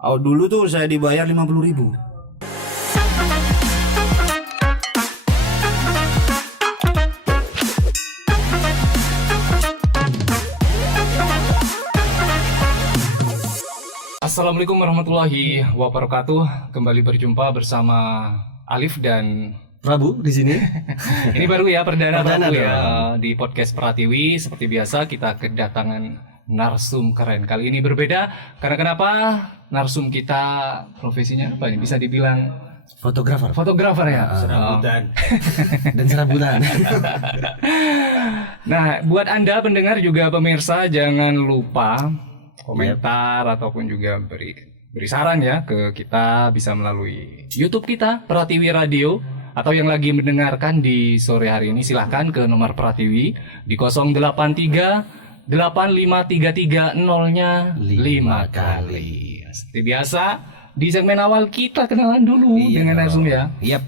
Oh, dulu tuh saya dibayar 50.000. Assalamualaikum warahmatullahi wabarakatuh. Kembali berjumpa bersama Alif dan Prabu di sini. ini baru ya perdana Prabu ya dong. di podcast Pratiwi. Seperti biasa kita kedatangan narsum keren. Kali ini berbeda karena kenapa? Narsum kita profesinya apa ini? Bisa dibilang fotografer ya. Serabutan. Dan serabutan. Nah, buat Anda pendengar juga pemirsa jangan lupa komentar ataupun juga beri saran ya ke kita, bisa melalui YouTube kita Pratiwi Radio, atau yang lagi mendengarkan di sore hari ini silahkan ke nomor Pratiwi di 083 8533 0-nya 5 kali. Seperti biasa di segmen awal kita kenalan dulu dengan narsum ya. Yap.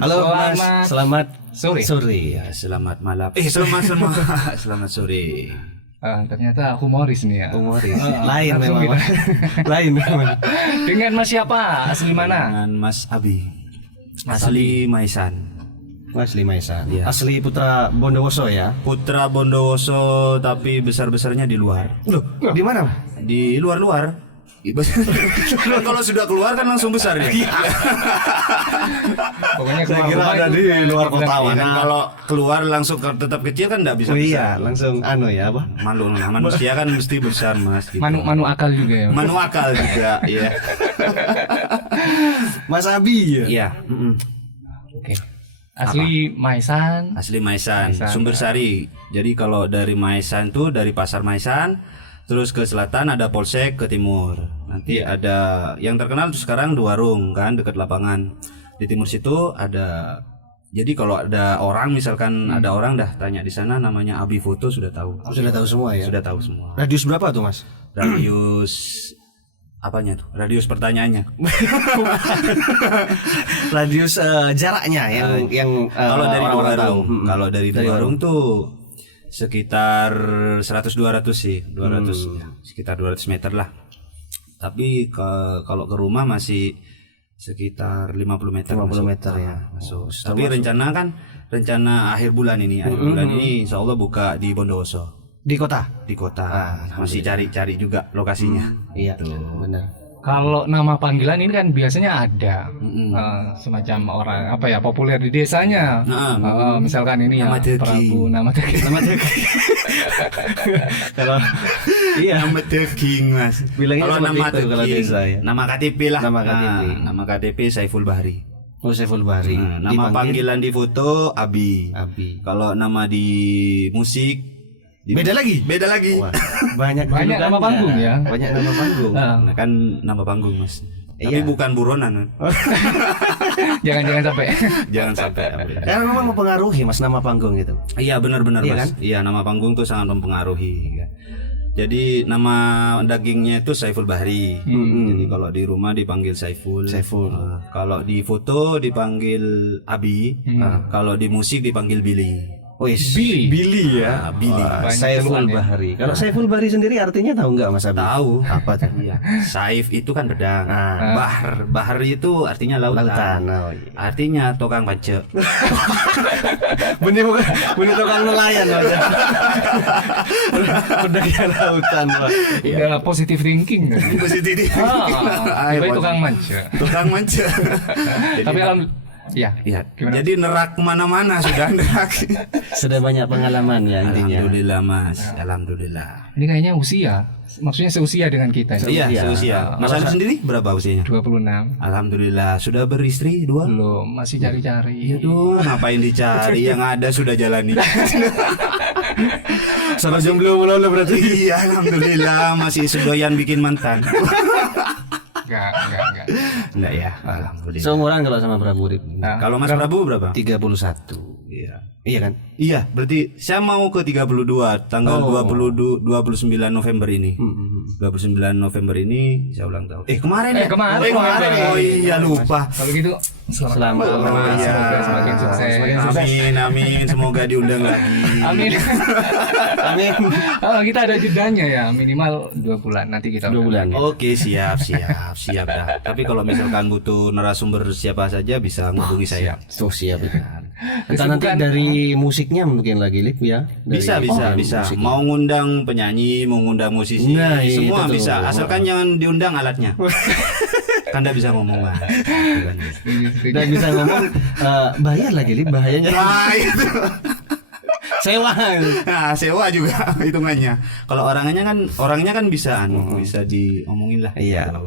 Halo Mas, selamat sore. Ya, selamat malam. Selamat sore. Ternyata humoris nih ya. Humoris. langsung Lain memang. kita. Lain memang. Dengan Mas siapa? Asli mana? Dengan Mas Abi. Asli Maisan. Asli Maisan. Iya. Asli Putra Bondowoso ya. Putra Bondowoso tapi besar-besarnya di luar. Loh, di mana? Di luar-luar. Kalau sudah keluar kan langsung besar ya. Pokoknya Saya keluar kira rumah ada itu di luar kota Iya, mana. kan kalau keluar langsung tetap kecil kan enggak bisa Oh besar. iya, langsung ya apa? Malu lah, manusia kan mesti besar Mas gitu. manu akal juga ya. Manu akal juga, iya. Mas Abi ya. Iya, Oke. Asli Maisan. asli Maisan, Maisan, Sumber Sari. Jadi kalau dari Maisan tuh dari Pasar Maisan, terus ke selatan ada Polsek, ke timur. Nanti ada yang terkenal tuh sekarang Duarung kan dekat lapangan. Di timur situ ada. Jadi kalau ada orang misalkan ada orang dah tanya di sana namanya Abi Foto sudah tahu. Sudah tahu semua ya. Sudah tahu semua. Radius berapa tuh, Mas? Radius apanya tuh? Radius pertanyaannya. Radius jaraknya yang Kalau dari orang-orang Duarung, tahu. kalau dari Duarung tuh sekitar 100-200 sih, 200 ya, sekitar 200 meter lah. Tapi kalau ke rumah masih sekitar 50 meter. 50 masuk. meter ya. Masuk. Tapi rencana akhir bulan ini, insya Allah buka di Bondowoso, Di kota. di kota. Masih cari-cari juga lokasinya. Iya, benar. Kalau nama panggilan ini kan biasanya ada semacam orang apa ya populer di desanya. Misalkan ini Nama ya daging. Prabu, nama daging. Kalau iya, Nama daging Mas. Bilangnya Kalau seperti nama itu kalau daging, desa ya. nama KTP lah. Nama KTP. Nama KTP Saiful Bahri. Oh, Saiful Bahri. Nama panggilan di foto Abi. Abi. Kalau nama di musik Beda lagi. Beda lagi. Wah, banyak Banyak nama julukannya. panggung ya. Banyak nama panggung. Nah, kan nama panggung Mas. Tapi Iya. bukan buronan. Kan? Jangan sampai. Jangan sampai. Karena memang mempengaruhi Mas nama panggung itu. Iya benar-benar Iya Mas. kan? Iya nama panggung tuh sangat mempengaruhi. Kan? Jadi nama dagingnya itu Saiful Bahri. Jadi kalau di rumah dipanggil Saiful. Saiful. Kalau di foto dipanggil Abi. Kalau di musik dipanggil Billy. Wis. Billy. Billy ya. Billy. Wah, Banyak Saiful keluhan ya. Bahri. Kalau Saiful Bahri sendiri artinya tahu nggak Mas Abi? Tahu. Apa tuh? Iya. Saif itu kan pedang. Ah. Bahar itu artinya lautan. Lautan. Oh, iya. Artinya tukang pance. Benih tukang nelayan aja. Pedagang lautan, Pak. Udah positive thinking. Positif. Itu tukang manca. Tukang mance. Tapi ya. Iya. Gimana? Jadi nerak kemana-mana sudah nerak. Sudah banyak pengalaman ya intinya. Alhamdulillah Mas. Alhamdulillah. Ini kayaknya usia. Maksudnya seusia dengan kita. Iya, Iya. seusia. Mas Alif sendiri berapa usianya? 26. Alhamdulillah. Sudah beristri dua? Belum, masih cari-cari. Aduh, ngapain dicari? Yang ada sudah jalani. Sama jomblo mulu berarti. Iya, alhamdulillah masih sedoyan bikin mantan. Enggak. Enggak ya, alhamdulillah. Seumuran kalau sama Prabu Urip. Nah, Kalau Mas Prabu berapa? 31. Iya. Iya kan? Iya, berarti saya mau ke 32 tanggal 29 November ini. 29 November ini saya ulang tahun. Kemarin ya? Kemarin. Oh iya lupa. Kalau gitu selamat. Iya. Semoga semakin sukses. Amin. Semoga diundang lagi. Amin. Kita ada jedanya ya, minimal 2 bulan. Nanti kita 2 bulan. Oke, siap dah. Tapi kalau misalkan butuh narasumber siapa saja bisa menghubungi saya. Tuh siap itu. Kita nanti dari musiknya mungkin lagi Lip ya. Bisa. Musiknya. Mau ngundang penyanyi, mau ngundang musisi, Nah, semua itu tuh. bisa. Asalkan jangan diundang alatnya. Kan nggak bisa ngomong Mas. Dan bisa ngomong bayar lagi Lip bahayanya. Nah, itu. Sewa. Nah, sewa juga hitungannya. Kalau orangnya kan bisa bisa diomongin lah. Iya. Gitu.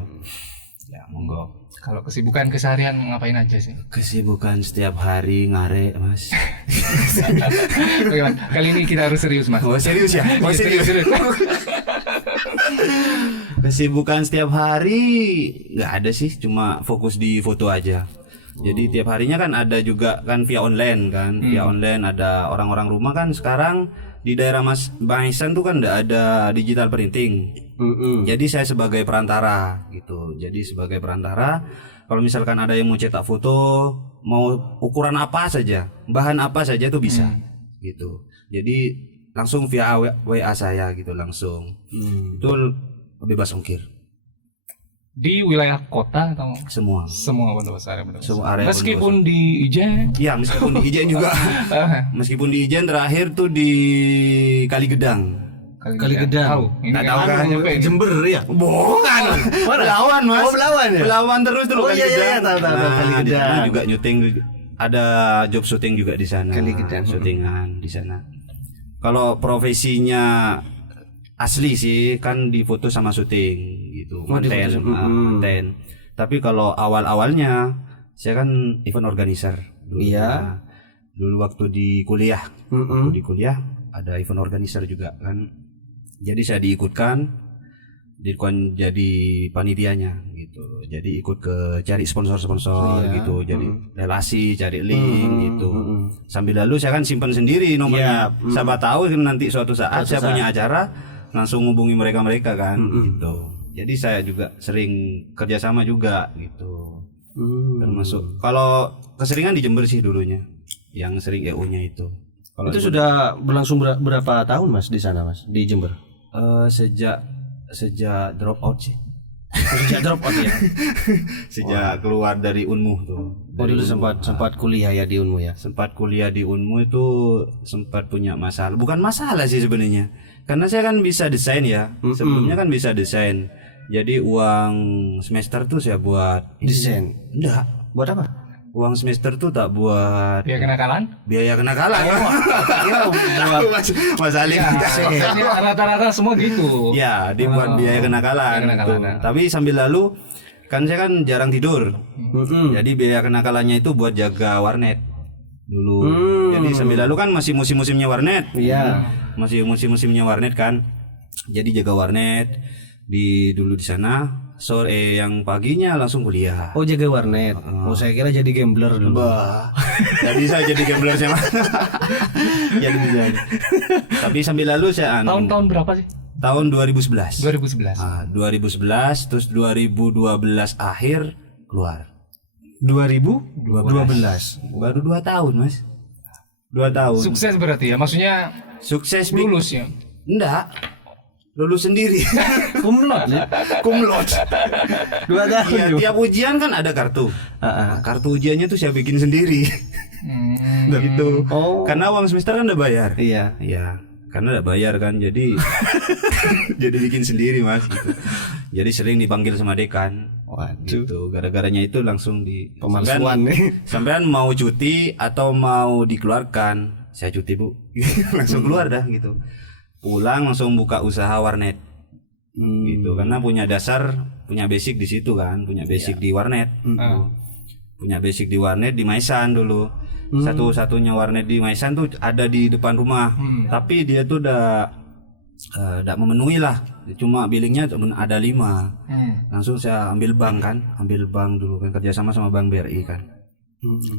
Ya, monggo. Kalau kesibukan keseharian ngapain aja sih? Kesibukan setiap hari ngare, Mas. Bagaimana? Kali ini kita harus serius, Mas. Oh, serius ya? Oh, serius. Kesibukan setiap hari nggak ada sih, cuma fokus di foto aja. Jadi tiap harinya kan ada juga kan via online kan, via online ada orang-orang rumah kan sekarang di daerah Maisan tuh kan nggak ada digital printing. Jadi saya sebagai perantara gitu. Jadi sebagai perantara, kalau misalkan ada yang mau cetak foto, mau ukuran apa saja, bahan apa saja tuh bisa gitu. Jadi langsung via WA saya gitu langsung. Itu bebas ongkir. Di wilayah kota atau Semua Pondok Besar? Semua area Meskipun di Ijen. Iya, meskipun di Ijen juga. Meskipun di Ijen terakhir tuh di Kaligedang. Kaligedang. Tahu. Ini Nggak tahu kan? Jember ya. Bukan. Belawan, Mas. Oh, Belawan ya? Belawan terus tuh Oh, iya, tahu, Nah, di Kaligedang. sana juga nyuting, ada job syuting juga di sana. Kaligedang. Syutingan di sana. Kalau profesinya asli sih kan difoto sama syuting gitu, konten. Tapi kalau awal-awalnya saya kan event organizer dulu. Iya. Nah, dulu waktu di kuliah. Waktu di kuliah ada event organizer juga kan. Jadi saya diikutkan jadi panitianya gitu. Jadi ikut ke cari sponsor-sponsor gitu. Jadi relasi, cari link gitu. Sambil lalu saya kan simpan sendiri nomornya. Siapa tahu kan nanti suatu saat saya punya acara langsung hubungi mereka kan gitu. Jadi saya juga sering kerjasama juga gitu. Termasuk kalau keseringan di Jember sih dulunya, yang sering EU-nya itu. Kalau Itu sudah berlangsung berapa tahun Mas di sana Mas di Jember? sejak drop out sih. Sejak drop out ya. Sejak keluar dari Unmu tuh. Oh dulu sempat kuliah ya di Unmu ya. Sempat kuliah di Unmu itu sempat punya masalah. Bukan masalah sih sebenarnya. Karena saya kan bisa desain ya. Sebelumnya kan bisa desain. Jadi uang semester tuh saya buat Desain. Enggak. Buat apa? Uang semester tuh tak buat Biaya kenakalan? biaya kenakalan. Mas Ali. Biasanya rata-rata semua gitu. Ya, dibuat biaya kenakalan. Biaya kenakalan, Tuh. Tapi sambil lalu kan saya kan jarang tidur. Jadi biaya kenakalannya itu buat jaga warnet dulu. Jadi sambil lalu kan masih musim-musimnya warnet. Iya. Masih musim-musimnya warnet kan. Jadi jaga warnet dulu di sana. Sore yang paginya langsung kuliah. Oh jaga warnet. Oh saya kira jadi gambler dulu. Bah, nggak bisa jadi gambler sama. Jadi bisa. Tapi sambil lalu saya Tahun-tahun berapa sih? tahun 2011. 2011. 2011 terus 2012 akhir keluar. 2012. Baru 2 tahun, Mas. 2 tahun. Sukses berarti ya? Maksudnya Sukses lulus ya? Enggak. Lulus sendiri. Kumlot ya. Kumlot. 2 tahun. Iya, tiap ujian kan ada kartu. Nah, kartu ujiannya tuh saya bikin sendiri. Gitu. Oh. Karena uang semester kan udah bayar. Iya. Iya, karena udah bayar kan, jadi jadi bikin sendiri Mas. Gitu. Jadi sering dipanggil sama dekan. Waduh. Gitu. Gara-garanya itu langsung di Pemalsuan nih. Sampean mau cuti atau mau dikeluarkan? Saya cuti Bu. Langsung keluar dah gitu. Pulang langsung buka usaha warnet. Gitu. Karena punya dasar, punya basic di situ kan, punya basic di warnet. Gitu. Punya basic di warnet di Maisan dulu. Satu-satunya warnet di Maisan tuh ada di depan rumah. Tapi dia tuh udah memenuhi lah. Cuma billingnya ada 5. Langsung saya ambil bank dulu kan, kerja sama Bank BRI kan.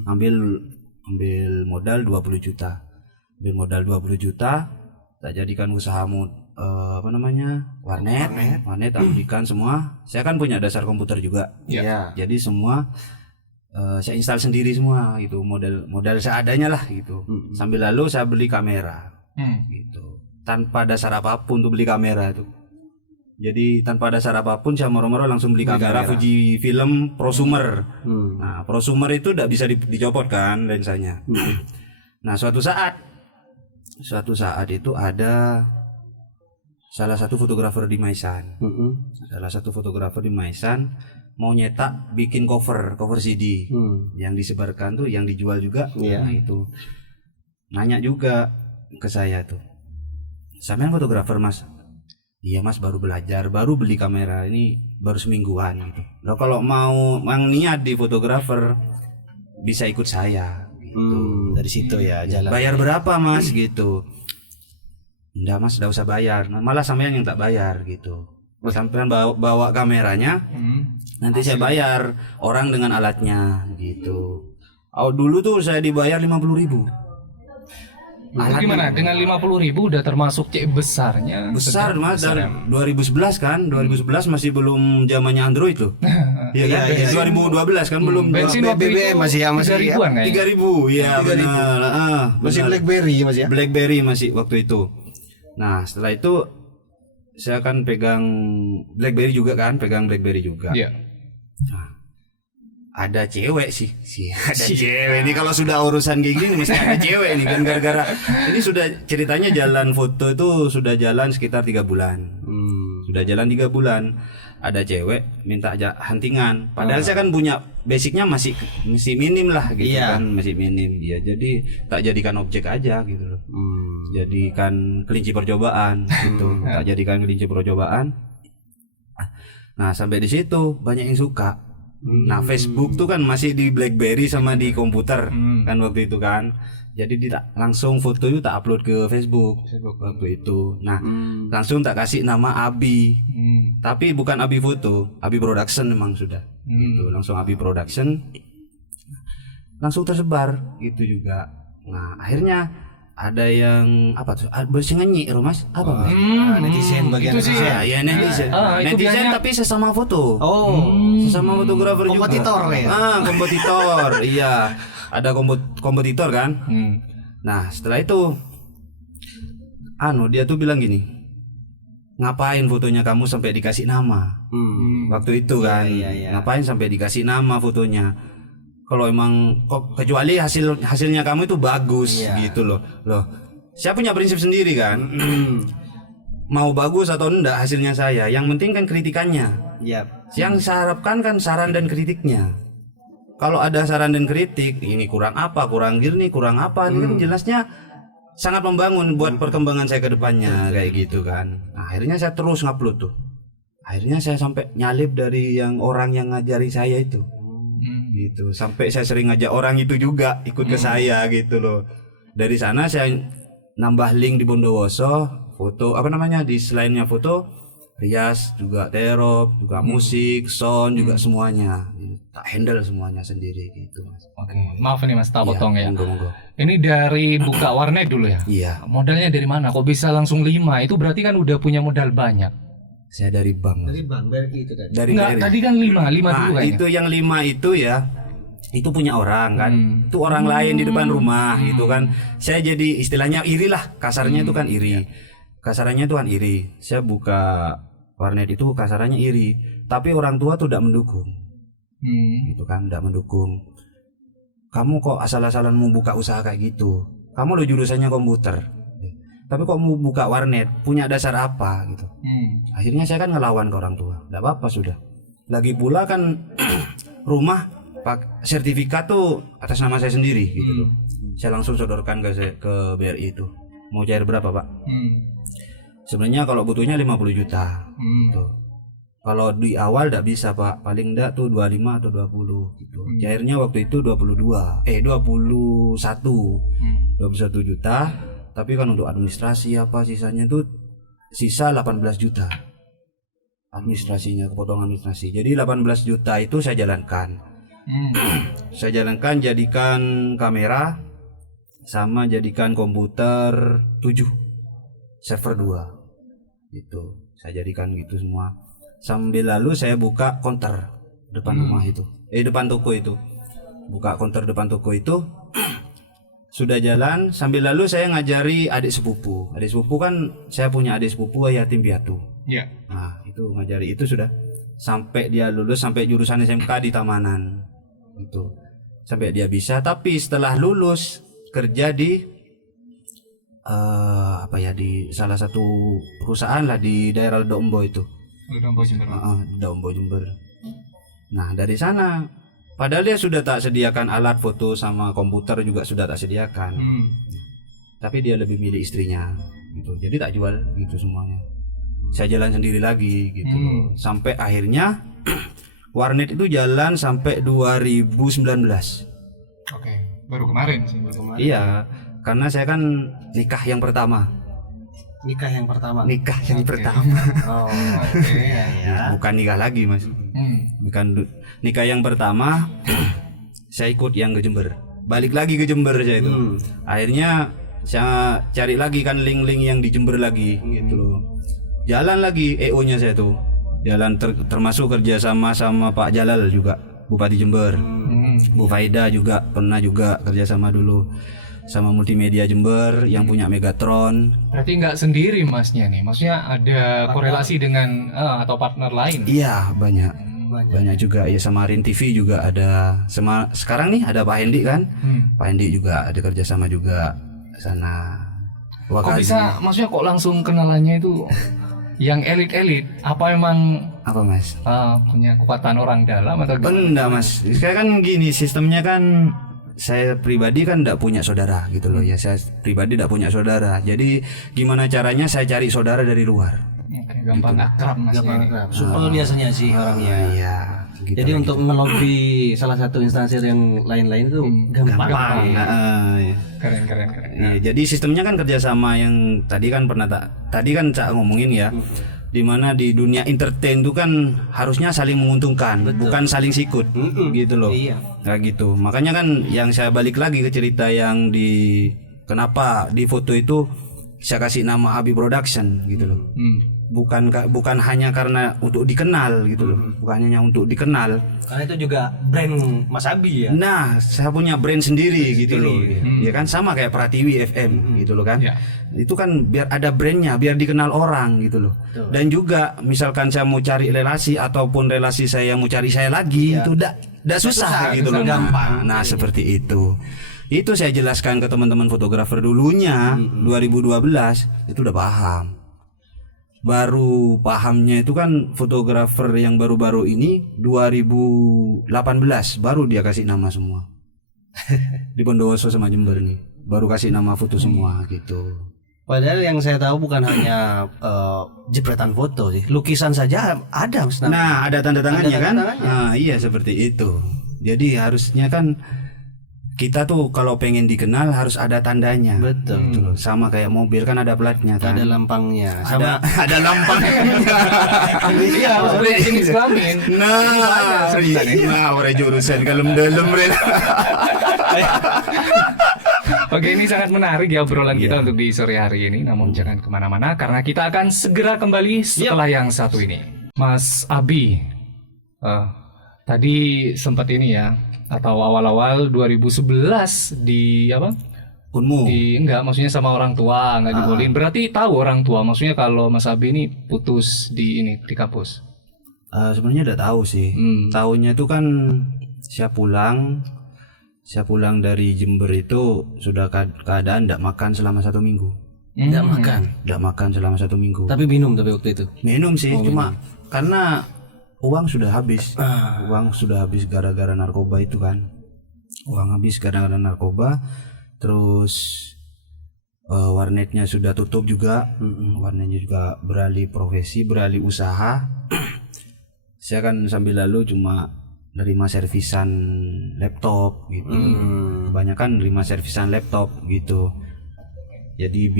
Ambil modal 20 juta. Ambil modal 20 juta, tak jadikan usaha apa namanya warnet tak belikan semua. Saya kan punya dasar komputer juga. Iya. Jadi semua saya install sendiri semua gitu, modal seadanya lah gitu. Sambil lalu saya beli kamera gitu, tanpa dasar apapun tuh beli kamera itu. Jadi tanpa dasar apapun saya moro-moro langsung beli kamera Fujifilm prosumer. Nah prosumer itu tidak bisa dicopot kan lensanya. Nah suatu saat itu ada salah satu fotografer di Maisan. Mau nyetak bikin cover CD yang disebarkan tuh, yang dijual juga. Nah itu nanya juga ke saya tuh, sampean fotografer Mas? Iya Mas, baru belajar, baru beli kamera ini baru semingguan gitu. Nah kalau mau niat di fotografer bisa ikut saya gitu. Dari situ ya jalan. Bayar berapa Mas gitu? Enggak Mas, enggak usah bayar. Malah sampean yang tak bayar gitu. Sampean bawa kameranya, nanti saya bayar orang dengan alatnya gitu. Dulu tuh saya dibayar 50.000. Itu gimana? Dengan 50.000 udah termasuk cek besarnya? Besar Mas, dan 2011 kan, 2011 masih belum zamannya Android loh. Iya kan? 2012 kan belum. Bensin waktu BBM masih ya, masih 3.000-an kayaknya. 3.000, iya benar. Masih Benar. BlackBerry ya Mas ya? BlackBerry masih waktu itu. Nah setelah itu saya kan pegang BlackBerry juga kan, Iya. Nah, ada cewek sih, ada cewek ini. Kalau sudah urusan kayak gini mesti ada cewek nih kan, gara-gara ini sudah ceritanya jalan foto itu sudah jalan sekitar 3 bulan. Sudah jalan 3 bulan. Ada cewek minta huntingan. Padahal saya kan punya basicnya masih minim lah gitu kan, masih minim. Ya jadi tak jadikan objek aja gitu loh. Jadikan kelinci percobaan gitu. Tak jadikan kelinci percobaan. Nah, sampai di situ banyak yang suka. Nah, Facebook tuh kan masih di BlackBerry sama di komputer kan waktu itu kan. Jadi langsung foto itu tak upload ke Facebook waktu itu. Nah, langsung tak kasih nama Abi. Tapi bukan Abi Foto, Abi Production memang sudah. Gitu, langsung Abi Production. Langsung tersebar gitu juga. Nah, akhirnya ada yang apa tuh? Bersengenyi, Mas? Apa? Netizen bagian itu sih. Ya netizen. Itu Netizen biasanya- tapi sesama foto. Sesama fotografer juga. Kompetitor ya? Kompetitor. Iya. Ada kompetitor kan? Nah, setelah itu dia tuh bilang gini. Ngapain fotonya kamu sampai dikasih nama? Waktu itu kan. Ngapain sampai dikasih nama fotonya? Kalau emang kecuali hasilnya kamu itu bagus gitu loh. Saya punya prinsip sendiri kan. Mau bagus atau enggak hasilnya saya, yang penting kan kritikannya. Yang saya harapkan kan saran dan kritiknya. Kalau ada saran dan kritik, ini kurang apa, kurang gini, kurang apa, ini kan jelasnya sangat membangun buat perkembangan saya ke depannya kayak gitu kan. Nah, akhirnya saya terus ngupload tuh. Akhirnya saya sampai nyalip dari yang orang yang ngajari saya itu. Gitu. Sampai saya sering ngajak orang itu juga ikut ke saya gitu loh. Dari sana saya nambah link di Bondowoso, foto di selainnya foto, rias juga, terop juga, musik, sound juga, semuanya tak handle semuanya sendiri gitu Mas. Oke, maaf nih Mas, tak potong ya. Monggo. Ini dari buka warnet dulu ya? Iya. Modalnya dari mana? Kok bisa langsung 5? Itu berarti kan udah punya modal banyak. Saya dari bank. Dari Bang BRI itu tadi. Dari Enggak, BRI. tadi kan 5 dulu Nah, kayaknya. itu yang 5 itu ya. Itu punya orang kan. Itu orang lain di depan rumah gitu kan. Saya jadi istilahnya iri lah. Kasarnya itu kan iri. Kasarannya itu kan iri. Saya buka warnet itu kasarannya iri. Tapi orang tua tuh tidak mendukung. Gitu kan, tidak mendukung. Kamu kok asal-asalan mau buka usaha kayak gitu? Kamu udah jurusannya komputer. Tapi kok mau buka warnet, punya dasar apa gitu. Akhirnya saya kan ngelawan ke orang tua. Tidak apa-apa sudah. Lagi pula kan rumah sertifikat tuh atas nama saya sendiri gitu loh. Saya langsung sodorkan ke BRI itu. Mau cair berapa Pak? Sebenarnya kalau butuhnya 50 juta gitu. Kalau di awal tidak bisa Pak, paling enggak tuh 25 atau 20 gitu. Cairnya waktu itu 21 juta. Tapi kan untuk administrasi apa sisanya tuh sisa 18 juta. Administrasinya, kepotong administrasi. Jadi 18 juta itu saya jalankan. Saya jalankan, jadikan kamera sama jadikan komputer 7, server 2. Itu saya jadikan gitu semua. Sambil lalu saya buka counter depan rumah itu. Depan toko itu. Buka counter depan toko itu. Sudah jalan sambil lalu saya ngajari adik sepupu. Adik sepupu kan saya punya adik sepupu yatim piatu. Iya. Nah, itu ngajari itu sudah sampai dia lulus sampai jurusan SMK di Tamanan. Itu. Sampai dia bisa, tapi setelah lulus kerja di di salah satu perusahaan lah di daerah Dombo itu. Dombo Jember. Nah, dari sana padahal dia sudah tak sediakan alat foto sama komputer juga sudah tak sediakan. Tapi dia lebih milih istrinya gitu. Jadi tak jual gitu semuanya. Saya jalan sendiri lagi gitu. Sampai akhirnya warnet itu jalan sampai 2019. Oke, baru kemarin sih. Iya, karena saya kan nikah yang pertama. Nikah yang pertama. Oh, Oke. Ya. bukan nikah lagi mas. Bukan nikah yang pertama. Saya ikut yang ke Jember. Balik lagi ke Jember saya itu. Akhirnya saya cari lagi kan link-link yang di Jember lagi gitu loh. Jalan lagi EO-nya saya tuh. Jalan termasuk kerjasama sama Pak Jalal juga, Bupati Jember. Bu Faida juga pernah juga kerjasama dulu sama Multimedia Jember yang punya Megatron. Berarti nggak sendiri masnya nih, maksudnya ada korelasi dengan atau partner lain? Iya banyak juga ya, sama Rin TV juga ada, sama sekarang nih ada Pak Hendi kan. Pak Hendi juga ada kerjasama juga sana. Kok bisa, maksudnya kok langsung kenalannya itu yang elit-elit? Apa emang apa mas? Punya kekuatan orang dalam atau gimana? Enggak mas, sekarang kan gini sistemnya kan, saya pribadi kan tidak punya saudara gitu loh ya. Saya pribadi tidak punya saudara, jadi gimana caranya saya cari saudara dari luar. Oke, gampang akrab mas. Supel biasanya sih orangnya. Iya gitu. Jadi untuk ngelobi salah satu instansi yang lain-lain itu gampang. Iya. Keren. Iya, jadi sistemnya kan kerjasama yang tadi kan tadi kan Cak ngomongin ya. Dimana di dunia entertain itu kan harusnya saling menguntungkan, bukan saling sikut gitu loh. Iya. Kayak gitu. Makanya kan yang saya balik lagi ke cerita yang kenapa di foto itu saya kasih nama Abi Production gitu loh. Bukan hanya karena untuk dikenal gitu loh. Bukan hanya untuk dikenal. Karena itu juga brand Mas Abi ya. Nah, saya punya brand sendiri gitu loh. Ya kan sama kayak Pratiwi FM gitu loh kan. Ya. Itu kan biar ada brandnya, biar dikenal orang gitu loh. Dan juga misalkan saya mau cari relasi ataupun relasi saya mau cari saya lagi itu udah susah gitu loh. Gampang. Nah, seperti itu. Itu saya jelaskan ke teman-teman fotografer dulunya 2012 itu udah paham. Baru pahamnya itu kan fotografer yang baru-baru ini 2018 baru dia kasih nama semua. Di Bondowoso sama Jember nih baru kasih nama foto semua gitu. Padahal yang saya tahu bukan hanya jepretan foto sih, lukisan saja ada Mas. Nah, ada tanda tangannya Ada kan? tanda tangannya. Nah, iya seperti itu. Jadi harusnya kan kita tuh kalau pengen dikenal harus ada tandanya. Betul. Gitu loh. Sama kayak mobil kan ada platnya kan. Ada lampangnya. Sama Ada lampangnya. Iya, maksudnya jenis kelamin. Nah, orang jurusan kalem-dalem Ren. Oke, ini sangat menarik ya obrolan kita untuk di sore hari ini. Namun jangan kemana-mana karena kita akan segera kembali setelah yang satu ini. Mas Abi, tadi sempat ini ya, atau awal-awal 2011 di apa? Unmu. Enggak, maksudnya sama orang tua nggak dibolehin. Berarti tahu orang tua, maksudnya kalau Mas Abi ini putus di kampus. Sebenarnya udah tahu sih. Tahunya itu kan saya pulang dari Jember itu sudah keadaan tidak makan selama 1 minggu. tidak makan. Tidak makan selama 1 minggu. Tapi minum tapi waktu itu. Minum sih, cuma karena uang sudah habis. Uang sudah habis gara-gara narkoba itu kan. Uang habis gara-gara narkoba. Terus warnetnya sudah tutup juga. Warnetnya juga beralih profesi, beralih usaha. Saya kan sambil lalu cuma nerima servisan laptop gitu. Kebanyakan nerima servisan laptop gitu. Jadi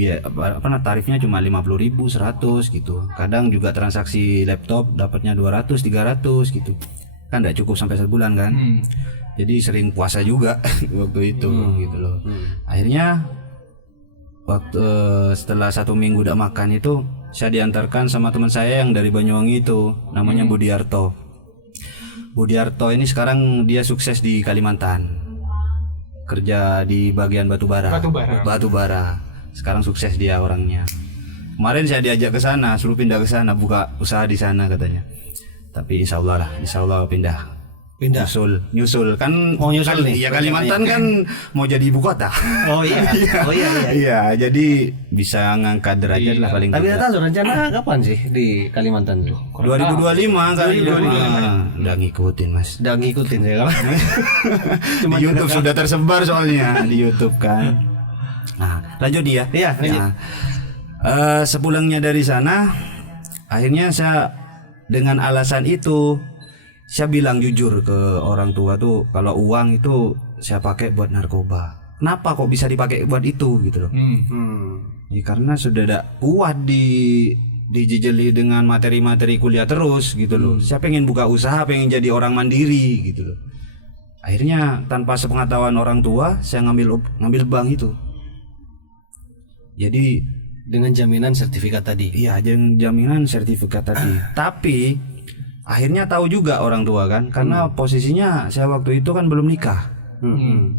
tarifnya cuma 50.000, 100 gitu. Kadang juga transaksi laptop dapatnya 200, 300 gitu. Kan enggak cukup sampai sebulan kan. Jadi sering puasa juga waktu itu gitu loh. Akhirnya waktu setelah 1 minggu tidak makan itu saya diantarkan sama teman saya yang dari Banyuwangi itu, namanya Budiarto. Budiarto ini sekarang dia sukses di Kalimantan, kerja di bagian batubara. Batubara. Sekarang sukses dia orangnya. Kemarin saya diajak ke sana, suruh pindah ke sana, buka usaha di sana katanya. Tapi insya Allah pindah. Nyusul kan. Oh, nyusul nih. Ya Kalimantan kan mau jadi ibu kota. Oh iya. Iya, jadi bisa ngangkat derajat lah paling Tapi tidak. nggak tahu rencana kapan sih di Kalimantan tuh? 2025 kan. Udah ngikutin Mas. Udah ngikutin ya kan? Di YouTube sudah tersebar soalnya di YouTube kan. Nah, lanjut dia. Iya, lanjut. Nah, sepulangnya dari sana, akhirnya saya dengan alasan itu saya bilang jujur ke orang tua tuh kalau uang itu saya pakai buat narkoba. Kenapa kok bisa dipakai buat itu gitu loh? Ya, karena sudah tidak kuat dijejeli dengan materi-materi kuliah terus gitu loh. Saya pengen buka usaha, pengen jadi orang mandiri gitu loh. Akhirnya tanpa sepengetahuan orang tua saya ngambil bank itu. Jadi Dengan jaminan sertifikat tadi. iya, jaminan sertifikat tadi. Tapi akhirnya tahu juga orang tua kan, karena posisinya saya waktu itu kan belum nikah.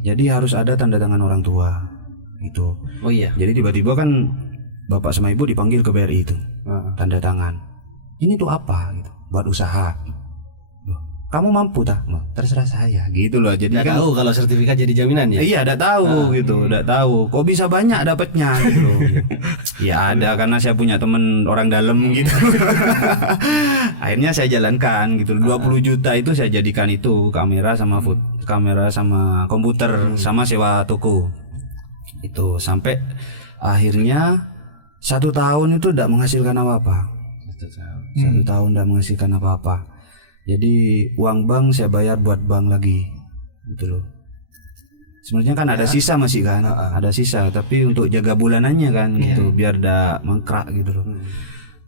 Jadi harus ada tanda tangan orang tua gitu. Oh iya. Jadi tiba-tiba kan bapak sama ibu dipanggil ke BRI itu, tanda tangan. Ini tuh apa gitu? Buat usaha. Loh, kamu mampu tak? Loh, terserah saya gitu loh. Jadi Nggak kan tahu kalau sertifikat jadi jaminan ya. iya, udah tahu gitu, udah tahu. Kok bisa banyak dapatnya gitu. Ya ada karena saya punya temen orang dalam gitu. Akhirnya saya jalankan gitu. 20 juta itu saya jadikan itu kamera sama komputer sama sewa toko. Itu sampai akhirnya 1 tahun itu tidak menghasilkan apa-apa. 1 tahun tidak menghasilkan apa-apa. Jadi uang bank saya bayar buat bank lagi gitu loh. Sebenarnya kan ada sisa masih kan, ada sisa, tapi untuk jaga bulanannya kan gitu, biar dak mangkrak gitu loh.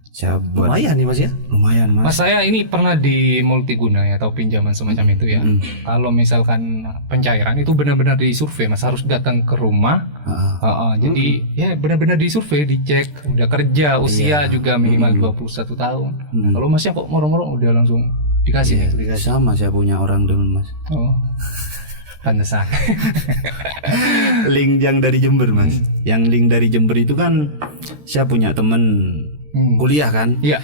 Saya buat Lumayan nih Mas ya. lumayan Mas. Mas, saya ini pernah di multiguna ya atau pinjaman semacam itu ya. Kalau misalkan pencairan itu benar-benar disurvei, Mas harus datang ke rumah. Jadi ya benar-benar disurvei, dicek udah kerja, usia juga minimal 21 tahun. Kalau Masnya kok moro-moro udah langsung dikasih ya? Sama saya punya orang dulu Mas. Oh. Pantesan. Link yang dari Jember Mas. Yang link dari Jember itu kan saya punya temen kuliah kan. Iya.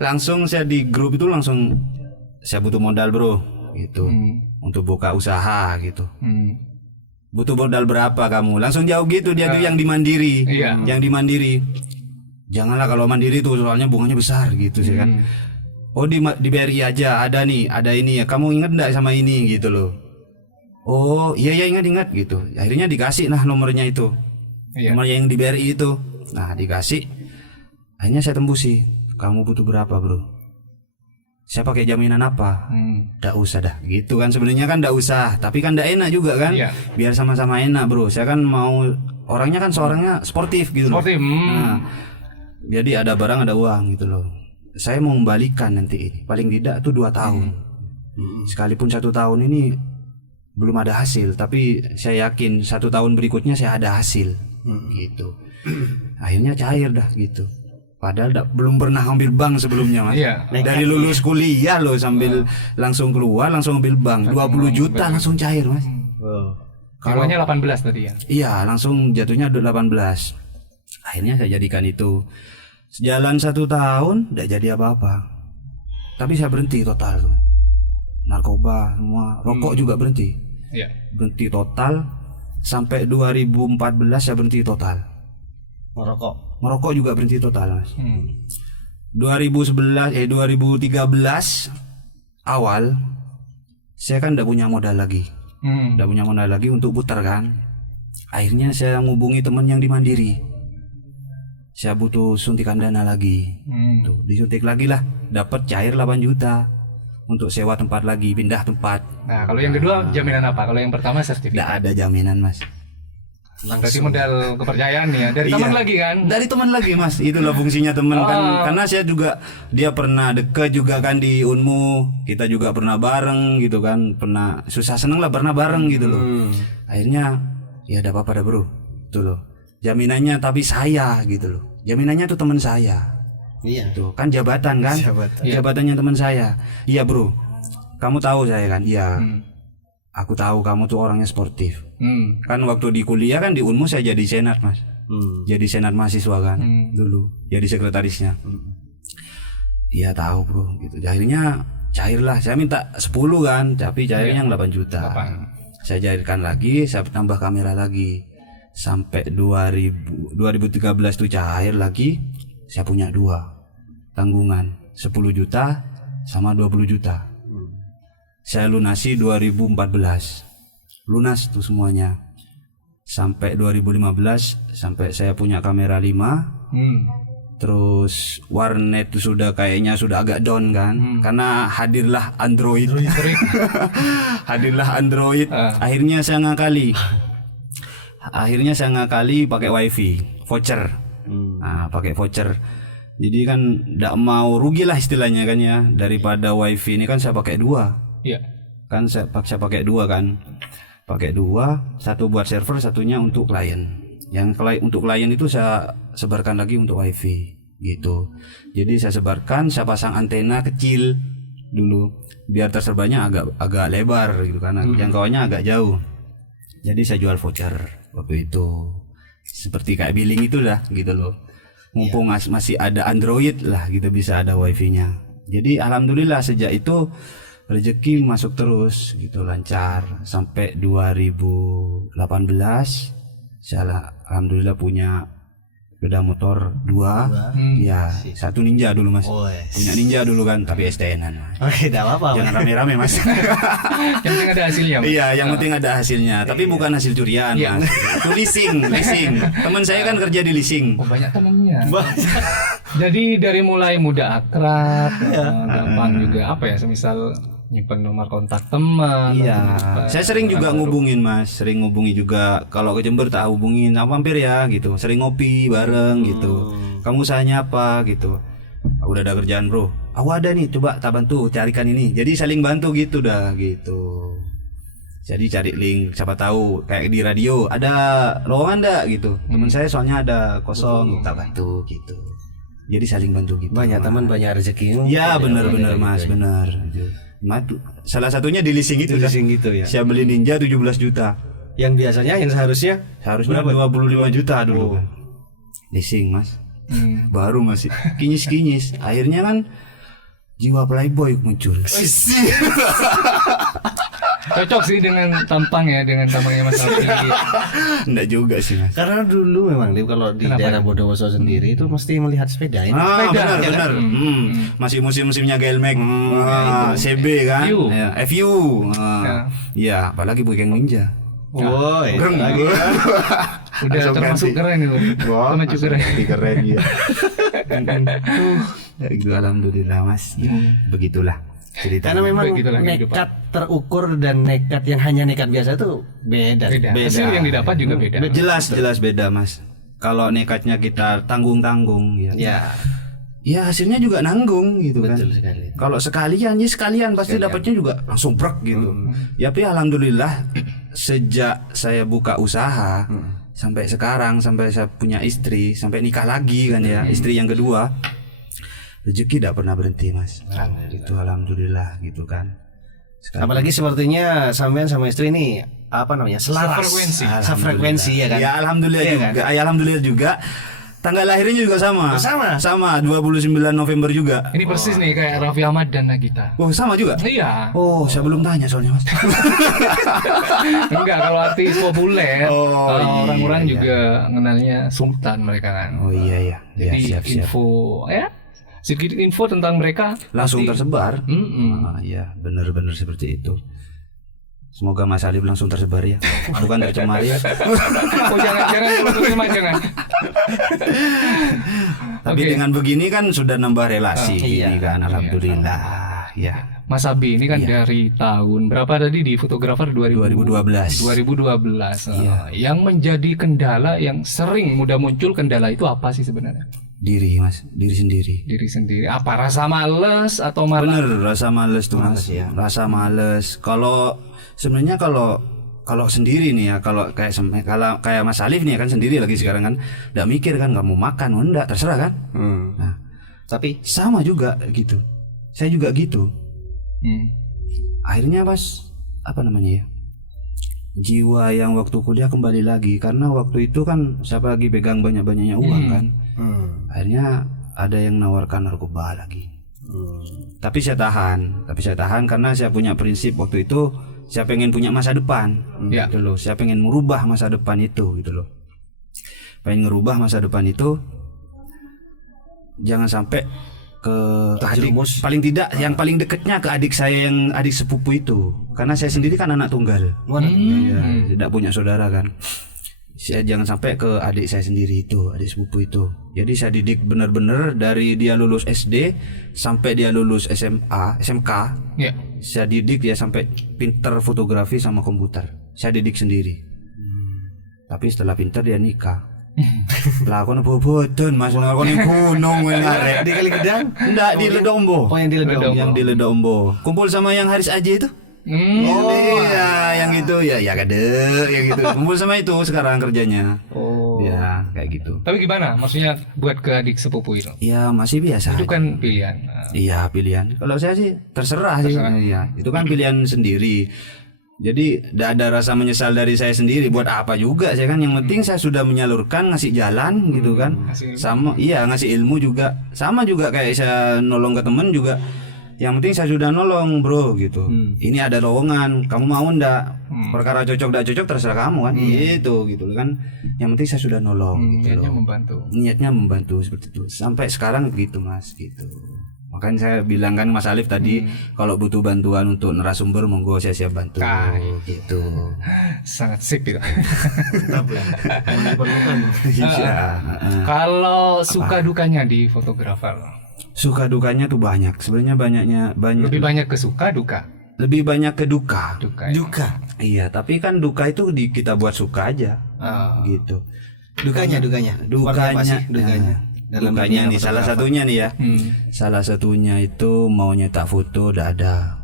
Langsung saya di grup itu langsung saya butuh modal bro gitu untuk buka usaha gitu. Butuh modal berapa kamu? Langsung jauh gitu dia tuh yang di Mandiri. Iya. Yang di Mandiri. Janganlah kalau Mandiri tuh soalnya bunganya besar gitu sih kan. Oh di BRI aja ada nih, ada ini ya. Kamu ingat enggak sama ini gitu loh. Oh iya ingat gitu. Akhirnya dikasih nah nomornya itu. Iya. Nomornya yang di BRI itu. Nah dikasih. Akhirnya saya tembusi. Kamu butuh berapa bro? Saya pakai jaminan apa? Nggak usah dah gitu kan, sebenarnya kan nggak usah, tapi kan nggak enak juga kan. Iya. Biar sama-sama enak bro. Saya kan mau orangnya kan seorangnya sportif gitu loh. Sportif. Nah, jadi ada barang ada uang gitu loh. Saya mau membalikan nanti ini paling tidak tuh 2 tahun. Sekalipun 1 tahun ini belum ada hasil, tapi saya yakin 1 tahun berikutnya saya ada hasil gitu. Akhirnya cair dah gitu. Padahal belum pernah ambil bank sebelumnya Mas. Iya. Dari lulus kuliah loh sambil langsung keluar langsung ambil bank 20 juta langsung cair Mas. Kalaunya 18 tadi ya. Iya langsung jatuhnya 18. Akhirnya saya jadikan itu. Jalan 1 tahun tidak jadi apa-apa. Tapi saya berhenti total tuh. Narkoba semua, rokok juga berhenti. Iya. Berhenti total sampai 2014 saya berhenti total. Merokok juga berhenti total Mas. 2013 awal saya kan tidak punya modal lagi. Tidak punya modal lagi untuk putar kan. Akhirnya saya ngubungi teman yang di Mandiri. Saya butuh suntikan dana lagi. Tuh, disuntik lagi lah, dapat cair 8 juta untuk sewa tempat lagi, pindah tempat. Nah, kalau yang kedua jaminan apa? Kalau yang pertama sertifikat. Tidak ada jaminan Mas. Berarti modal kepercayaan nih ya. Dari teman lagi kan? Dari teman lagi Mas. Itulah fungsinya teman kan. Karena saya juga dia pernah dekat juga kan di Unmu. Kita juga pernah bareng gitu kan. Pernah susah seneng lah pernah bareng gitu loh. Akhirnya ya ada apa-apa dah bro. Itu loh. Jaminannya tapi saya gitu loh. Jaminannya tuh teman saya. Iya. Itu kan jabatan kan? Jabatan. Jabatannya teman saya. Iya, Bro. Kamu tahu saya kan? Iya. Hmm. Aku tahu kamu tuh orangnya sportif. Hmm. Kan waktu di kuliah kan di Unmu saya jadi senat, Mas. Jadi senat mahasiswa kan dulu. Jadi sekretarisnya. Iya tahu, Bro, gitu. Akhirnya cairlah. Saya minta 10 kan, tapi cairnya 8 juta. Saya cairkan lagi, saya tambah kamera lagi. Sampai 2013 tuh cair lagi. Saya punya 2 tanggungan, 10 juta sama 20 juta. Saya lunasi 2014. Lunas tuh semuanya. Sampai 2015 sampai saya punya kamera 5. Terus warnet itu sudah kayaknya sudah agak down kan, karena hadirlah Android. Hadirlah Android. Akhirnya saya ngakali. Pakai wifi voucher. Nah, pakai voucher. Jadi kan tidak mau rugi lah istilahnya kan ya, daripada wifi ini kan saya pakai 2. Iya. Kan saya pakai 2 kan. Pakai 2, satu buat server, satunya untuk klien. Yang untuk klien itu saya sebarkan lagi untuk wifi gitu. Jadi saya sebarkan, saya pasang antena kecil dulu biar tersebarnya agak lebar gitu karena jangkauannya agak jauh. Jadi saya jual voucher waktu itu. Seperti kayak billing itu lah gitu loh. Mumpung masih ada Android lah gitu, bisa ada wifi-nya. Jadi alhamdulillah sejak itu rezeki masuk terus gitu, lancar sampai 2018 saya alhamdulillah punya sepeda motor 2. Ya, satu Ninja dulu Mas. Punya Ninja dulu kan, tapi STN-an. Oke, tidak apa-apa. Jangan rame-rame Mas. Yang penting ada hasilnya. Mas. Iya, yang penting ada hasilnya, tapi bukan hasil curian Mas. Itu leasing. Teman saya kan kerja di leasing. Oh, banyak temennya. Jadi dari mulai muda akrab, gampang juga apa ya, semisal nyimpen nomor kontak teman. Iya. Saya sering juga ngubungin Mas, sering ngubungi juga kalau ke Jember tak hubungin, mampir ya gitu. Sering ngopi bareng gitu. Kamu usahanya apa gitu. Udah ada kerjaan, Bro. Aku ada nih, coba tak bantu carikan ini. Jadi saling bantu gitu dah gitu. Jadi cari link, siapa tahu kayak di radio ada lowongan enggak gitu. Teman saya soalnya ada kosong, tak bantu gitu. Jadi saling bantu gitu. Banyak teman, banyak rezeki. Ya benar-benar Mas, benar gitu. Salah satunya di leasing itu Leasing gitu ya. Saya beli Ninja 17 juta. Yang biasanya yang seharusnya Seharusnya 25 juta dulu kan. Leasing Mas. Baru masih kinyis-kinyis. Akhirnya kan jiwa playboy muncul. Cocok sih dengan tampangnya Mas Alfi. Enggak juga sih Mas. Karena dulu memang kalau di daerah Bondowoso sendiri itu mesti melihat sepeda ini. Benar. Masih musim-musimnya Gelmek, CB kan, FU. ya, FU. Iya, apalagi Bukeng Ninja. Woi, lagi. Udah termasuk keren itu. Termasuk keren. Keren ya. Ya gitu, alhamdulillah Mas. Begitulah cerita. Karena memang Begitulah nekat terukur dan nekat yang hanya nekat biasa itu beda. Hasil yang didapat juga beda. Jelas beda Mas. Kalau nekatnya kita tanggung ya. Ya hasilnya juga nanggung gitu kan. Betul sekali. Kalau sekalian pasti dapatnya juga langsung brek gitu. Ya tapi alhamdulillah sejak saya buka usaha sampai sekarang, sampai saya punya istri, sampai nikah lagi kan ya, istri yang kedua, rezeki tidak pernah berhenti Mas. Itu alhamdulillah gitu kan. Sekarang, Apalagi sepertinya sampean sama istri ini apa namanya? Selaras. Sefrekuensi ya kan. ya alhamdulillah Iya juga. kan? Ya alhamdulillah juga. Tanggal lahirnya juga sama 29 November juga. Ini persis nih kayak Raffi Ahmad dan Nagita. Oh sama juga. Iya. Oh saya belum tanya soalnya Mas. Enggak, kalau artis populer, Oh, iya, orang-orang iya. juga mengenalnya Sultan mereka kan. Oh iya. Jadi siap. info sedikit info tentang mereka Langsung nanti- tersebar. Mm-mm. Iya benar-benar seperti itu. Semoga Mas Alif langsung tersebar ya. Bukan tercemar ya. Oh jangan untuk teman jangan. Tapi Oke. dengan begini kan sudah nambah relasi Iya. ini kan. Alhamdulillah. Ya. Mas Abi ini kan dari tahun berapa tadi di fotografer 2012. 2012. Yang menjadi kendala yang sering mudah muncul kendala itu apa sih sebenarnya? Diri Mas, diri sendiri. Diri sendiri. Apa rasa males atau malah Bener, rasa males tuh Mas. Rasa males. Sebenarnya kalau sendiri nih ya, kalau kayak Mas Alif nih kan sendiri lagi sekarang kan, enggak mikir kan, nggak mau makan, enggak terserah kan. Nah, Tapi sama juga gitu. Saya juga gitu. Akhirnya Mas, apa namanya ya? Jiwa yang waktu kuliah kembali lagi, karena waktu itu kan siapa lagi pegang banyak-banyaknya uang kan. Akhirnya ada yang nawarkan narkoba lagi. Tapi saya tahan karena saya punya prinsip waktu itu, saya pengen punya masa depan. Gitu loh. Saya pengen merubah masa depan itu gitu loh. Pengen ngerubah masa depan itu, jangan sampai ke adik, paling tidak yang paling dekatnya ke adik saya yang adik sepupu itu, karena saya sendiri kan anak tunggal. Ya, tidak punya saudara kan. Saya jangan sampai ke adik saya sendiri itu, adik sepupu itu. Jadi saya didik benar-benar dari dia lulus SD sampai dia lulus SMA, SMK. Saya didik dia sampai pinter fotografi sama komputer. Saya didik sendiri. Tapi setelah pinter dia nikah. Lah kono boboten Mas, kono ning gunung kowe ngarep. di Kali Gedang? Enggak, di Ledombo. Oh, yang di Ledombo. Yang di Ledombo. Kumpul sama yang Haris Aji itu. Oh iya, yang itu ya kade, yang gitu. Kumpul sama itu sekarang kerjanya. Ya, kayak gitu. Tapi gimana? Maksudnya buat ke adik sepupu itu? Ya masih biasa. Itu kan pilihan. Iya, pilihan. Kalau saya sih terserah sih. Iya, itu kan pilihan sendiri. Jadi tidak ada rasa menyesal dari saya sendiri. Buat apa juga saya kan, yang penting saya sudah menyalurkan, ngasih jalan gitu kan. Sama ngasih ilmu juga. Sama juga kayak saya nolong ke temen juga. Yang penting saya sudah nolong bro gitu. Ini ada lowongan, kamu mau ndak? Perkara cocok ndak cocok terserah kamu kan. Gitu kan. Yang penting saya sudah nolong gitu Niatnya loh. membantu. Niatnya membantu seperti itu. Sampai sekarang gitu Mas gitu. Makanya saya bilang kan Mas Alif tadi, kalau butuh bantuan untuk narasumber monggo saya siap bantu. Gitu. Sangat sip itu. Iya. Kalau suka dukanya di fotografer, Suka dukanya tuh banyak. Sebenarnya banyak. lebih banyak ke suka duka. Lebih banyak ke duka. Duka. Ya? Duka. Iya, tapi kan duka itu kita buat suka aja. Gitu. Dukanya. Warna apa sih dukanya? Dalam Dukanya dunia nih salah fotografer. satunya nih ya. Salah satunya itu mau nyetak foto udah ada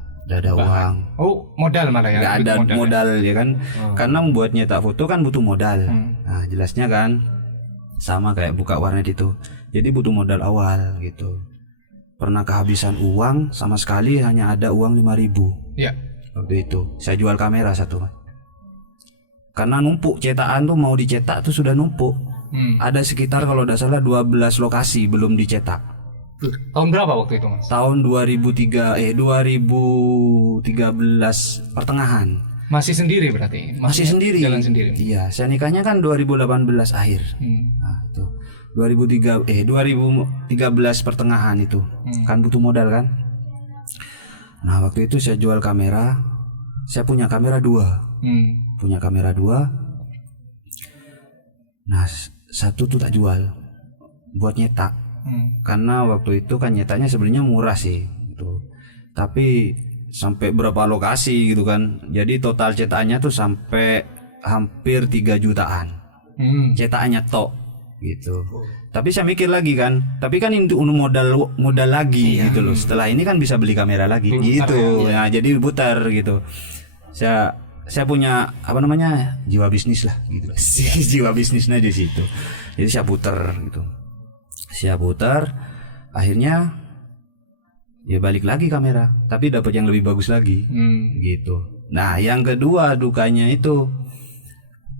uang. Oh, modal malah ya. Nggak ada modal ya kan. Karena membuat nyetak foto kan butuh modal. Nah, jelasnya kan sama kayak buka warnet itu. Jadi butuh modal awal gitu. Pernah kehabisan uang sama sekali, hanya ada uang 5.000. Ya. Waktu itu saya jual kamera satu Mas. Karena numpuk cetakan tuh, mau dicetak tuh sudah numpuk. Ada sekitar kalau tidak salah 12 lokasi belum dicetak. Tahun berapa waktu itu Mas? Tahun 2013 pertengahan. Masih sendiri berarti? Masih sendiri. Jalan sendiri. Iya, saya nikahnya kan 2018 akhir. Nah, itu 2013 pertengahan itu. Kan butuh modal kan. Nah, waktu itu saya jual kamera. Saya punya kamera 2. Punya kamera 2. Nah, satu tuh tak jual buat nyetak. Karena waktu itu kan nyetaknya sebenarnya murah sih gitu. Tapi sampai berapa lokasi gitu kan. Jadi total cetakannya tuh sampai hampir 3 jutaan. Cetakannya tok gitu. Tapi saya mikir lagi kan, tapi kan itu modal lagi gitu loh. Setelah ini kan bisa beli kamera lagi gitu. Nah, jadi putar gitu. Saya punya apa namanya, jiwa bisnis lah gitu. Jiwa bisnisnya di situ. Jadi saya putar gitu. Saya putar, akhirnya ya balik lagi kamera, tapi dapat yang lebih bagus lagi. Gitu. Nah, yang kedua dukanya itu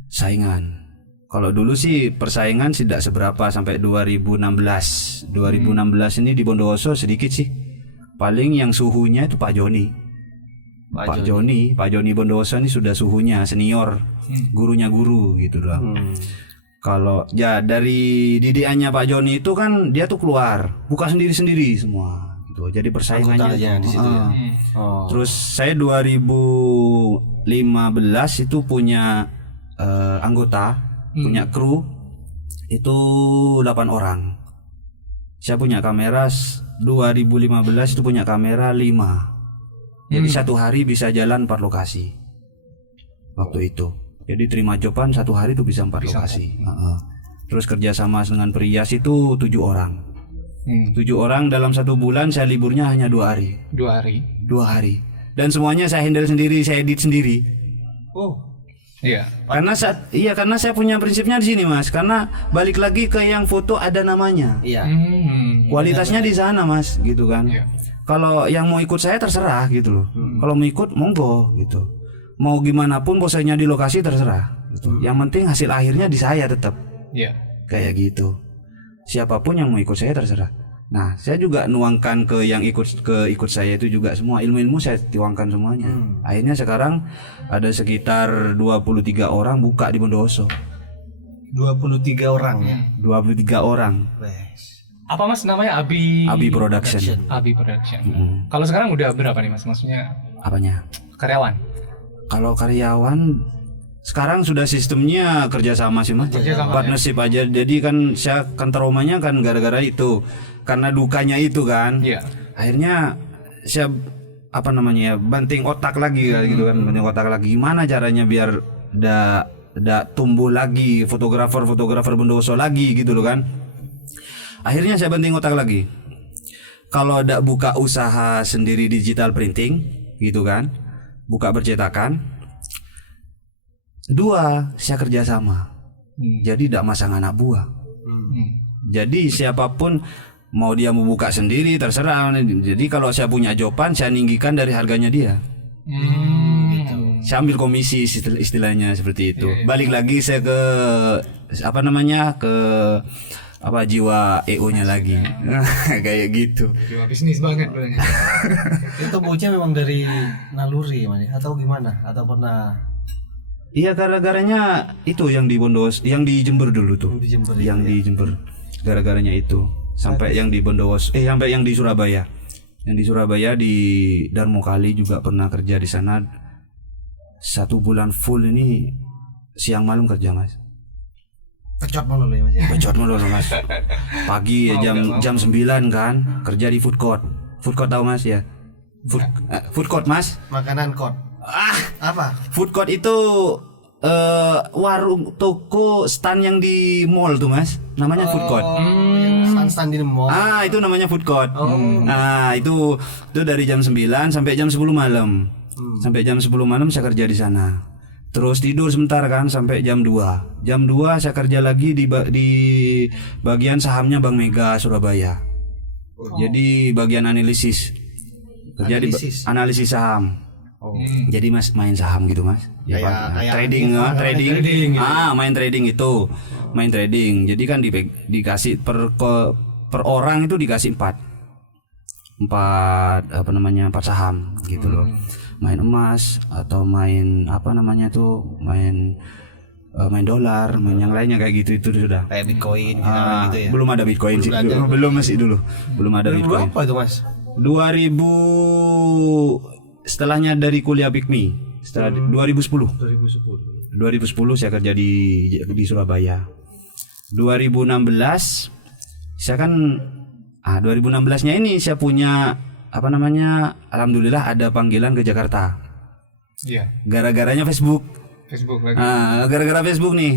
saingan. Kalau dulu sih persaingan tidak seberapa sampai 2016. 2016 ini di Bondowoso sedikit sih. Paling yang suhunya itu Pak Joni. Pak Joni Bondowoso ini sudah suhunya senior, gurunya guru gitu doang. Kalau ya dari didikannya Pak Joni itu kan dia tuh keluar, buka sendiri-sendiri semua gitu. Jadi persaingannya di situ ya. Terus saya 2015 itu punya anggota, punya kru itu 8 orang. Saya punya kamera 2015 itu punya kamera 5. Jadi satu hari bisa jalan 4 lokasi waktu itu. Jadi terima joban satu hari itu bisa 4 lokasi. Terus kerjasama dengan perias itu 7 orang. 7 orang dalam 1 bulan. Saya liburnya hanya 2 hari. 2 hari. 2 hari. Dan semuanya saya handle sendiri, saya edit sendiri. Iya. Karena saya punya prinsipnya di sini Mas. Karena balik lagi ke yang foto ada namanya. Iya. Kualitasnya di sana Mas, gitu kan. Iya. Kalau yang mau ikut saya terserah gitu loh. Kalau mau ikut monggo gitu. Mau gimana pun posenya di lokasi terserah. Gitu. Yang penting hasil akhirnya di saya tetap. Iya. Kayak gitu. Siapapun yang mau ikut saya terserah. Nah, saya juga nuangkan ke yang ikut saya itu juga semua ilmu-ilmu saya tuangkan semuanya. Akhirnya sekarang ada sekitar 23 orang buka di Bondowoso. 23 orang ya. 23 orang. Wes. Apa Mas namanya? Abi Production. Abi Production. Kalau sekarang udah berapa nih Mas? Maksudnya Apanya? karyawan? Kalau karyawan sekarang sudah sistemnya kerjasama sih Mas. Partnership aja. Jadi kan saya kan traumanya kan gara-gara itu. Karena dukanya itu kan. Iya. Akhirnya saya banting otak lagi gitu kan. Banting otak lagi gimana caranya biar tumbuh lagi fotografer Bondowoso lagi gitu loh kan. Akhirnya saya banting otak lagi. Kalau ada buka usaha sendiri digital printing gitu kan, buka percetakan, 2 saya kerjasama. Jadi tidak masang anak buah. Jadi siapapun mau dia mau buka sendiri terserah. Jadi kalau saya punya jawaban saya ninggikan dari harganya dia. Saya ambil komisi istilahnya seperti itu. Balik lagi saya ke jiwa EO-nya lagi. Kayak gitu. Jiwa bisnis banget berarti. Itu bocah memang dari naluri Mas atau gimana? Atau pernah Iya gara-garanya itu yang di Bondowoso, yang di Jember dulu tuh. Yang di Jember. Gara-garanya itu. Sampai yang di Bondowoso, sampai yang di Surabaya. Yang di Surabaya di Darmo Kali juga pernah kerja di sana. 1 bulan full ini siang malam kerja Mas. pecot mulu ya Mas ya? Pecot mulu Mas. Pagi ya jam 9 kan kerja di food court. Food court tahu Mas ya? Food court Mas. Makanan court. Apa? Food court itu warung toko stand yang di mall tuh Mas. Namanya food court. Yang stand di mall. Itu namanya food court. Itu dari jam 9 sampai jam 10 malam. Sampai jam 10 malam saya kerja di sana. Terus tidur sebentar kan sampai jam 2. Jam 2 saya kerja lagi di bagian sahamnya Bank Mega Surabaya. Jadi bagian analisis. Kerja di analisis saham. Jadi Mas main saham gitu Mas. Trading. Main trading itu. Main trading. Jadi kan dikasih per orang itu dikasih 4 saham gitu loh. Main emas atau main main dolar, main yang lainnya kayak gitu itu sudah. Kayak Bitcoin gitu ya. Belum ada Bitcoin sih. Belum ada Bitcoin. Berapa itu Mas? 2000 setelahnya dari kuliah Bikmi. Setelah 2010 saya kerja di Surabaya. 2016 saya kan 2016-nya ini saya punya alhamdulillah ada panggilan ke Jakarta. Iya. Gara-garanya Facebook lagi.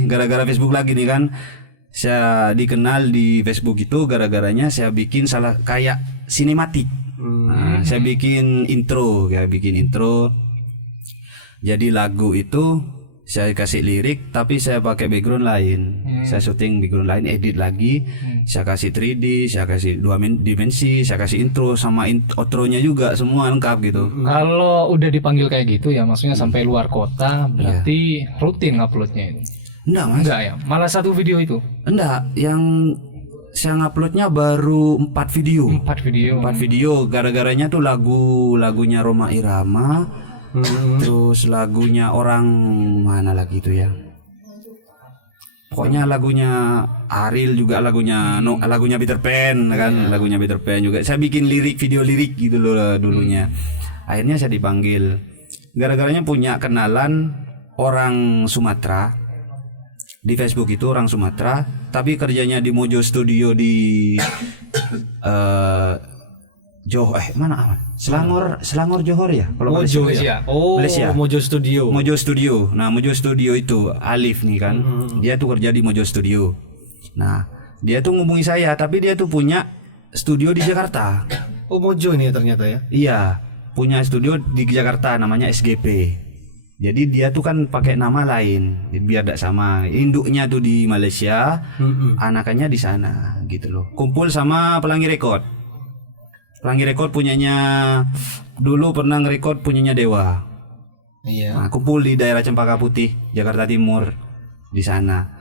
Gara-gara Facebook lagi nih kan. Saya dikenal di Facebook itu gara-garanya saya bikin kayak sinematik. Saya bikin intro. Jadi lagu itu saya kasih lirik tapi saya pakai background lain. Saya syuting background lain, edit lagi. Saya kasih 3D, saya kasih 2 dimensi, saya kasih intro sama outro-nya juga semua lengkap gitu. Kalau udah dipanggil kayak gitu ya maksudnya sampai luar kota berarti rutin uploadnya itu. Enggak Mas. Enggak ya. Malah 1 video itu. Enggak, yang saya nguploadnya baru 4 video. 4 video gara-garanya tuh lagunya Roma Irama. Terus lagunya orang mana lagi itu ya? Pokoknya lagunya Ariel juga lagunya Peter Pan kan, lagunya Peter Pan juga. Saya bikin video lirik gitu loh dulunya. Akhirnya saya dipanggil. Gara-garanya punya kenalan orang Sumatera. Di Facebook itu orang Sumatera, tapi kerjanya di Mojo Studio di Selangor Johor ya kalau Mojo ya. Malaysia. Mojo Studio. Nah Mojo Studio itu Alif nih kan. Dia tuh kerja di Mojo Studio. Nah dia tuh ngubungi saya tapi dia tuh punya studio di Jakarta. Mojo ini ternyata ya. Iya punya studio di Jakarta namanya SGP. Jadi dia tuh kan pakai nama lain biar tidak sama. Induknya tuh di Malaysia, anakannya di sana gitu loh. Kumpul sama Pelangi Record. Pelangi Record punyanya dulu pernah ngerekord punyanya Dewa. Iya. Nah, kumpul di daerah Cempaka Putih, Jakarta Timur di sana.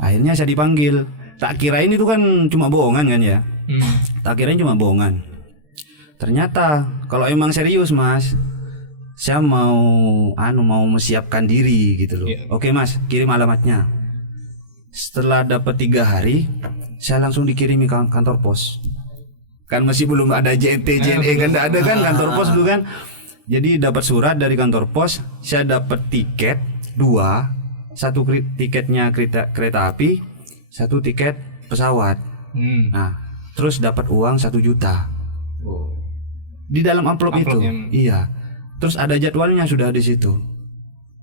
Akhirnya saya dipanggil. Tak kirain itu kan cuma bohongan kan ya. Tak kirain cuma bohongan. Ternyata kalau emang serius Mas, saya mau mesiapkan diri gitu loh. Oke Mas, kirim alamatnya. Setelah dapat 3 hari, saya langsung dikirimi ke kantor pos. Kan masih belum ada JNT, JNE kan enggak ada kan kantor pos dulu kan. Jadi dapat surat dari kantor pos, saya dapat tiket 2, satu tiketnya kereta api, satu tiket pesawat. Nah, terus dapat uang 1 juta. Di dalam amplop itu. Iya. Terus ada jadwalnya sudah di situ.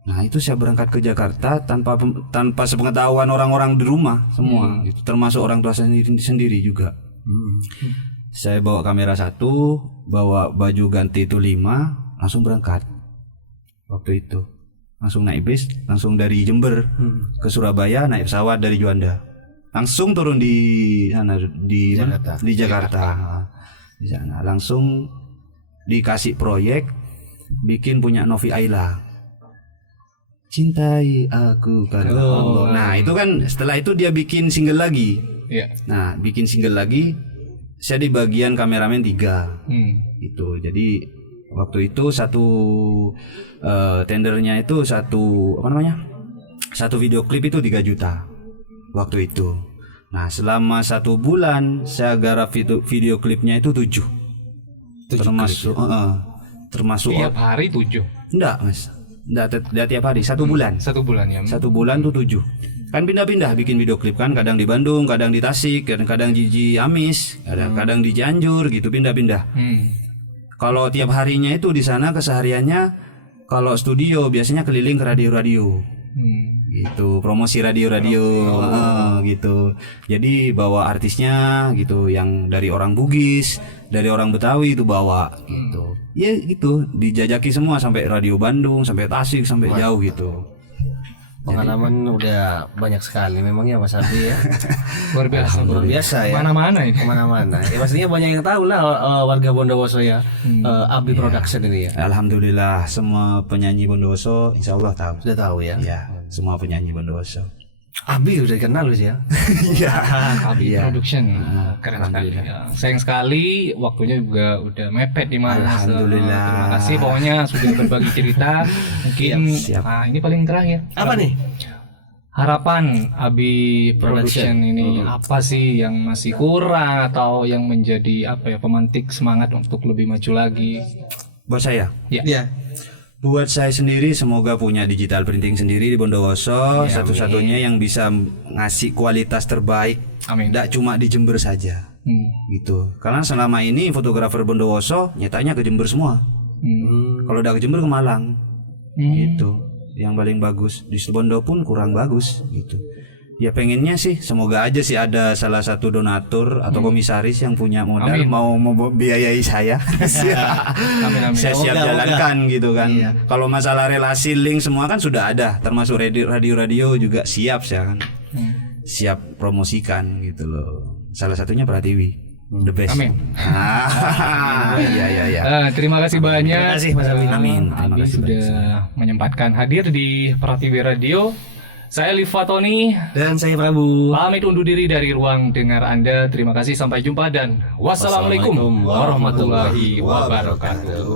Nah itu saya berangkat ke Jakarta tanpa sepengetahuan orang-orang di rumah semua, gitu. Termasuk orang tua sendiri juga. Saya bawa kamera 1, bawa baju ganti itu 5, langsung berangkat. Waktu itu langsung naik bis, langsung dari Jember ke Surabaya naik pesawat dari Juanda, langsung turun di sana di Jakarta. Di sana langsung dikasih proyek. Bikin punya Novi Ayla, Cintai Aku Karena Allah. Nah itu kan setelah itu dia bikin single lagi. Nah bikin single lagi, saya di bagian kameramen 3 gitu. Jadi waktu itu satu tendernya itu satu video klip itu 3 juta waktu itu. Nah selama 1 bulan saya garap video klipnya itu 7 termasuk tiap hari 7? Enggak Mas, enggak tiap hari, 1 bulan. 1 bulan ya. 1 bulan tuh 7. Kan pindah-pindah bikin video klip kan, kadang di Bandung, kadang di Tasik, kadang di Ciamis, kadang di Cianjur gitu, pindah-pindah. Kalau tiap harinya itu di sana kesehariannya, kalau studio biasanya keliling ke radio-radio. Gitu, promosi radio-radio gitu. Jadi bawa artisnya gitu, yang dari orang Bugis, dari orang Betawi itu bawa gitu. Ya gitu, dijajaki semua sampai radio Bandung, sampai Tasik, sampai jauh gitu. Pengalaman udah banyak sekali memang ya Mas Abi ya. Luar biasa ya. Mana-mana ini. Kemana-mana. Ya pastinya banyak yang tahu lah warga Bondowoso ya. Abi Production ini ya. Alhamdulillah semua penyanyi Bondowoso insya Allah tahu. Sudah tahu ya. Ya, semua penyanyi Bondowoso. Abi udah dikenal Luis ya. Iya. Abi Production. Keren sekali. Ya. Sayang sekali waktunya juga udah mepet di mana. Alhamdulillah. Terima kasih pokoknya sudah berbagi cerita. Mungkin Siap. ini paling terakhir. Apa nih? Harapan Abi Production ini apa sih yang masih kurang atau yang menjadi pemantik semangat untuk lebih maju lagi? Buat saya. Ya. Buat saya sendiri semoga punya digital printing sendiri di Bondowoso, satu-satunya yang bisa ngasih kualitas terbaik. Amin. Tidak cuma di Jember saja. Gitu. Karena selama ini fotografer Bondowoso nyatanya ke Jember semua. Kalau udah ke Jember ke Malang. Gitu. Yang paling bagus. Di Bondo pun kurang bagus gitu. Ya pengennya sih semoga aja sih ada salah satu donatur atau komisaris yang punya modal mau membiayai saya. Amin. Saya siap jalankan gitu kan. Kalau masalah relasi link semua kan sudah ada, termasuk radio juga siap saya kan. Siap promosikan gitu loh. Salah satunya Pratiwi. The best. Amin. Iya. Terima kasih banyak. Terima kasih Mas Abi. Amin. Abi sudah menyempatkan hadir di Pratiwi Radio. Saya Liva Tony Dan saya Prabu. pamit undur diri dari ruang dengar Anda. Terima kasih, sampai jumpa dan wassalamualaikum warahmatullahi wabarakatuh.